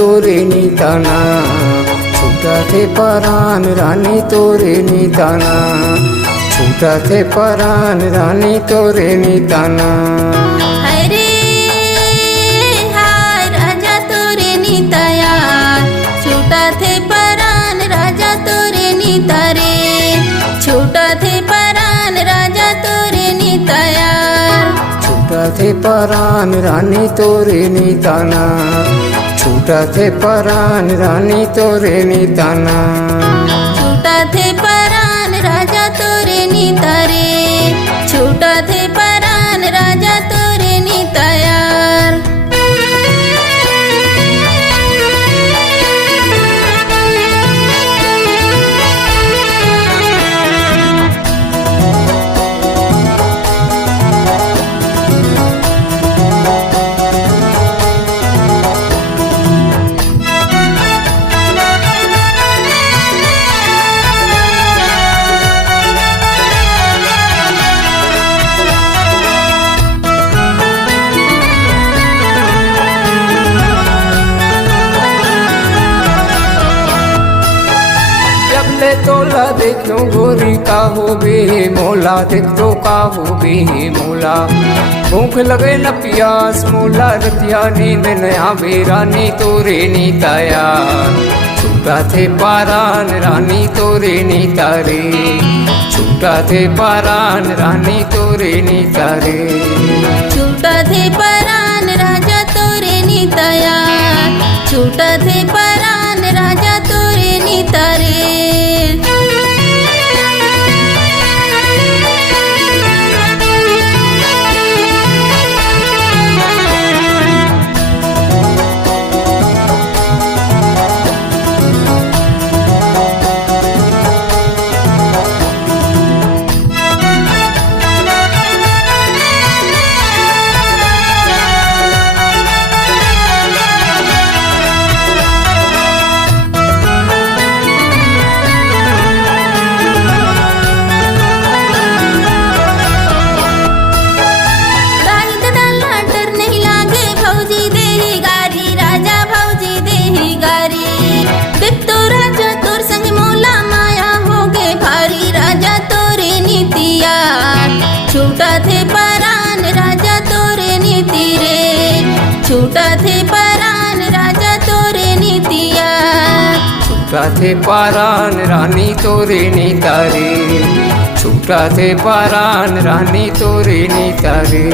तोरे नीताना, छूटा थे परान रानी तोरे नीताना, छूटा थे परान रानी तोरे नीताना। अरे हाय राजा तोरे नीताया, छूटा थे परान राजा तोरे नीता रे, छूटा थे परान राजा तोरे नीताया, छूटा थे परान रानी तोरे नीताना, छूटा थे परान रानी तोरे नीताना। छूटा थे परान राजा तोरे नीता रे, छूटा थे परान राजा तोरे नीताया। तोला देख लो गोरी का हो बे मोला, देख तो का हो बे मोला। भूख लगे न प्यास मोला, रतिया नींद नया बे रानी तोरे नीताया, छूटा थे पारान रानी तोरे नीता रे, छूटा थे पारान रानी तोरे नीता रे। छूटा थे परान राजा तोरे नीताया, छूटा थे परान राजा तोरे नीता रे। छूटा थे परान राजा तोरे नीति रे, छूटा थे परान राजा तोरे नीतिया, छूटा थे पारान रानी तोरे नीता रे, छूटा थे पारान रानी तोरे नीता रे।